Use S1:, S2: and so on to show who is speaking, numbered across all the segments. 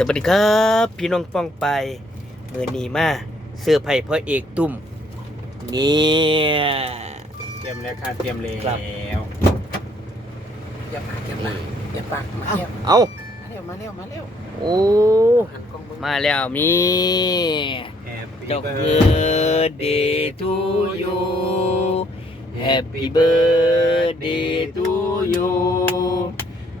S1: สวัสดีครับ พี่น้องป้องไปมือนีมาเสื้อร์ไผ่พระเอกตุ้มเนี่ย
S2: เตรียมแล้วค่ะเตรียมแล้ว
S1: ครับ
S2: อย่าปากอย่าปากอย่าปากมา
S1: เอา
S2: เร็ว
S1: เอา
S2: มาเร็วมาเร็วมาเร็ว
S1: โอ้
S2: หันกล้องเบิ่ง
S1: มาแล้วมี
S2: Happy
S1: จก birthday to you Happy birthday to you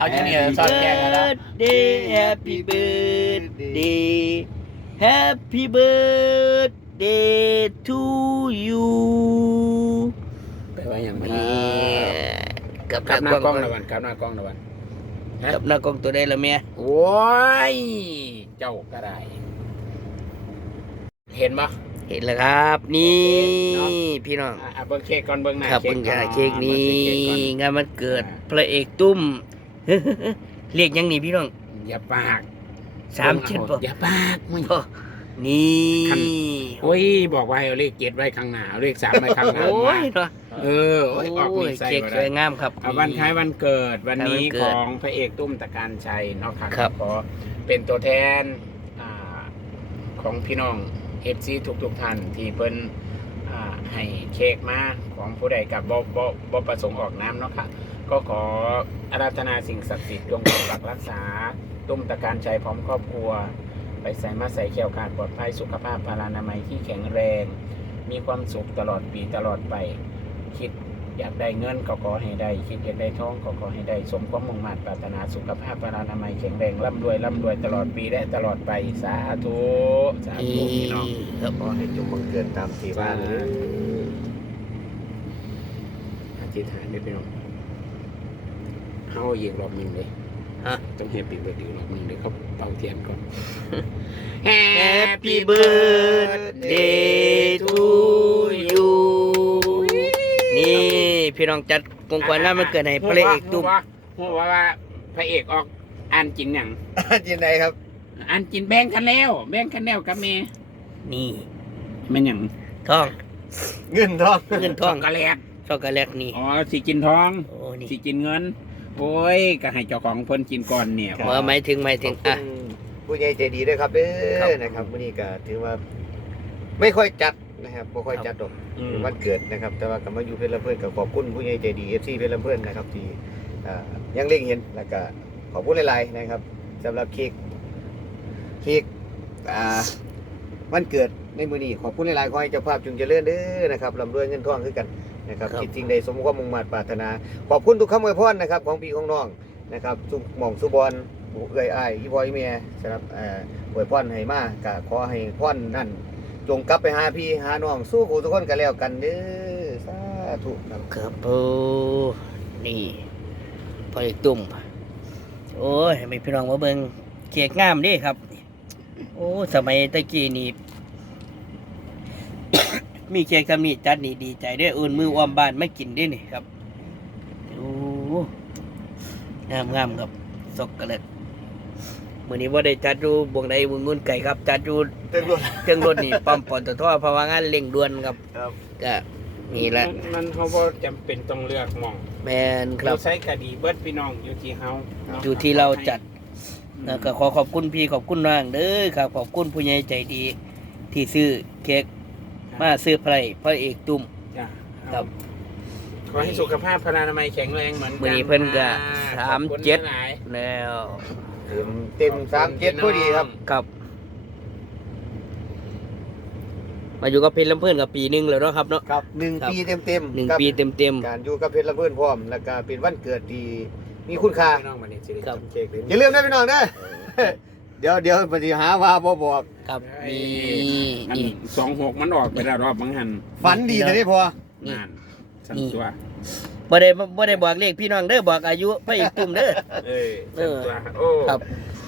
S2: เอาจักเนี่ยซอสแกงกันแล้ว
S1: birthday Happy birthday Happy birthday to you
S2: ไปไว้อย่าง
S1: นี่
S2: นี้
S1: กับ
S2: กลับหน้ากล้อง
S1: แล้
S2: ละวันกลับหน้ากล้องละวัน
S1: กับหน้ากล้องตัวได้ละแม่
S2: โอ้ย เจ้าก็ได้เห็นปะ
S1: เห็นแล้วครับ นี่
S2: โอเคเนาะ
S1: พี่น้อง
S2: อะอะเบิ้งเค้กก่อนเบิ้งหน้า
S1: ครับ
S2: เค้ก
S1: เพิ่ง
S2: ก่
S1: จะ
S2: อน
S1: ได้เค้กนี้
S2: เบิ้งเค้กก่อน
S1: งานมันเกิดพระเอกตุ้ม เรียกยังนี่พี่น้อง
S2: อย่าปาก
S1: สามชิ้นป่ะ
S2: อย่าปากมึง
S1: นี่
S2: คันโอ้ยบอกว่าให้เอาเลขเจ็ดไว้ข้างหน้าเอาเลขสามไว้ข้างหน้า
S1: โอ้ยเนาะ
S2: เออโอ้ยออก
S1: โอ้
S2: มี
S1: ย
S2: ใส่
S1: เค้ก
S2: มา
S1: ส
S2: ได้
S1: วยงามครับ
S2: เอาวันคล้ายวันเกิดวันนี้
S1: วันเกิ
S2: ข
S1: ด
S2: องพระเอกตุ้มตะการชัยเนาะค่ะ
S1: ครับ
S2: ขอเป็นตัวแทนอ่าของพี่น้องเอฟซีทุกๆท่านที่เพิ่นอ่าให้เค้กมาของผู้ใดกับบ่บ่บ่ประสงค์ออกน้ำเนาะค่ะ ก็ขออาราธนาสิ่งศักดิ์สิทธิ์จงปกปักรักษา ตุ้มตะการชัยพร้อมครอบครัว ไปใส่มาใส่เขียวการปลอดภัยสุขภาพพลานามัยที่แข็งแรง มีความสุขตลอดปีตลอดไป คิดอยากได้เงินก็ขอให้ได้ คิดอยากได้ทองก็ขอให้ได้ สมความมุ่งมั่นปรารถนาสุขภาพพลานามัยแข็งแรงร่ำรวยร่ำรวยตลอดปีและตลอดไปสาธุสา
S1: นี่
S2: ธุพี่น้อง
S1: ครับ
S3: ขอให้จงบังเกิดตามที่ว่านะ
S2: อธิษฐานด้วยพี่น้อง เฮาอีกรอบหนึ่งเลย
S1: ฮะ
S2: ต้องเฮปปี้เบิร์ดอีกรอบหนึ่งเลยเขาเป่าเทียนก่อน
S1: Happy birthday to you นี่พี่น้องจัดกงกวนแล้วมันเกิดในพระเอกตุ้ม
S2: หัวว่าว่าพระเอกออกอ่านจินอย่าง
S3: จินไหนครับ
S2: อ่านจินแบ่งกันแล้ว แบ่งกันแล้วกับเมย์
S1: นี่
S2: มันอย่าง
S1: ทอง
S3: เงินทอง
S1: เงินทอง
S2: กโกแลต
S1: ช็อกโกแลตนี่
S2: อ๋อสิกินทอง
S1: โอ้นี่
S2: สิกินเงิน โอ้ยก็ให้เจ้าของเพิ่นกินก่อนเนี่ย
S1: ว่าหมายถึงหมายถึง
S3: ขอบ
S1: อะ
S3: คุณผู้ใหญ่ใจดีด้วยครับเด้
S1: ครับ
S3: อนะครับวันนี้ก็ถือว่า ไม่ค่อยจัดนะครับไม่ค่อยจัดดอก
S2: อืม
S3: วันเกิดนะครับ แต่ว่ากลับมาอยู่เพชรลำเพื่อนก็ขอบคุณผู้ใหญ่ใจดีเอฟซีเพชรลำเพื่อนนะครับที่อ่ายังเล็งเห็นแล้วก็ขอบคุณหลายๆนะครับสำหรับเค้กเค้กอ่าวันเกิดในมือนี้ขอบคุณหลายๆขอให้เจ้าภาพจงเจริญเด้อนะครับร่ำรวยเงินทองคือกัน นะครับ
S1: ครับ
S3: คิดสิ่งใดสมความมุ่งมั่นปรารถนา ขอบคุณทุกคำอวยพรนะครับของพี่ของน้องนะครับทุกหม่องสุบอลบุเอ่ยอ้ายอีบอยอีเมียสำหรับเอ่ออวยพรให้มากกะขอให้พรนั่น จงกลับไปหาพี่หาน้องสู้กูทุกคนกันแล้วกันเด้อสาธุครับ
S1: ครับโอ้นี่พระเอกตุ้มโอ้ยไม่พี่น้องมาเบิ่งเค้กงามเดิครับ โอ้ สมัยตะกี้นี่ มีเค้กทำนี่จัดนี่ดีใจเด้ออื่นมืออ้อมบ้านไม่กินเด้นี่ครับโอ้งามงามครับสกกระเล็ดมื่อนี้ว่าได้จัดดูบวงใดบวงเงินไก่ครับ จัดดู
S3: เต็มรถ
S1: เครื่องรถนี่ปั๊มปตทเพราะว่างานเร่งด่วนครับ
S3: ครับ
S1: ก็นี่แหละ
S2: มันมันเขาบ่จำเป็นต้องเลือกหมอง
S1: แมนครั
S2: เรา
S1: บ
S2: ใช้กะดีเบิดพี่น้องอยู่ที่เฮานะ
S1: อยู่ที่เราจัด
S2: อืม
S1: แล้วก็ขอขอบคุณพี่ขอบคุณนางเด้อครับขอบคุณผู้ใหญ่ใจดี ที่ซื้อเค้ก มาซื้อไพรพระเอกตุ้ม
S2: จ้ะ
S1: ครับ
S2: ขอให้สุขภาพพลานามัยแข็งแรงเหมือน
S1: มื้
S2: กั
S1: อนนี้เพิ่นก็
S2: ค่ะ
S1: สาม
S2: ขอบคุณ
S1: เจ็ด
S2: หลาย
S1: แล้ว
S3: เต็มเต็มสามเจ็ดพอดีครับ
S1: ครับ มาอยู่กับเพชรลำเพื่อนกับปีหนึงแล้วเนาะครับเนาะ
S3: ครับหนึ่ง
S1: ครับ
S3: ปีเต็มเต็ม
S1: หนึ่ง
S3: ครับ
S1: ปีเต็มเต็ม
S3: การอยู่กับเพชรลำเพื่อนพร้อม แล้วก็เป็นวันเกิดที่มีคุณค่า
S2: พี่น้องมาเนี่ยสิได้
S1: ครับ
S2: ทำเค้กเลย
S3: อย่าลืมนะพี่น้องนะ เดี๋ยวเดี๋ยวปฏิหาว่าบ่บอก
S1: ๆครับนี่
S2: อัน
S1: นี่
S2: สองหกมันออกไปแล้วรอบบางหัน
S3: ฝันดีแต่ไม่พอ
S1: นี่
S2: นานสัน
S1: นี่
S2: ตัว
S1: บ่ได้บ่ได้บอกเลขพี่น้องเด้อบอกอายุพระเอกตุ้มเด้อ
S2: เอ้ย
S1: เอ
S2: สัน
S1: อ
S2: ตัวโอ้
S1: ครับ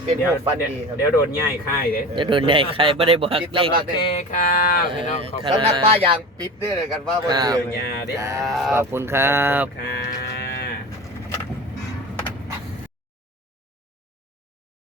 S3: เป็น
S2: เดี๋ยว
S3: หูฟันดีครับ
S2: เดี๋ยวโดนย่ายค่ายเด้
S1: จะโดนใหญ่ใครไม่ได้บอกเลข
S2: โอเคครับพี่น้องขอบ
S1: ครั
S2: คุ
S1: บ
S2: ณ
S3: สำนักป้ายางปิดด้วยเลยกันว่าบน
S1: ครับ
S3: เดือน
S2: ยาเด้
S1: ขอบคุณครับ
S2: ครับ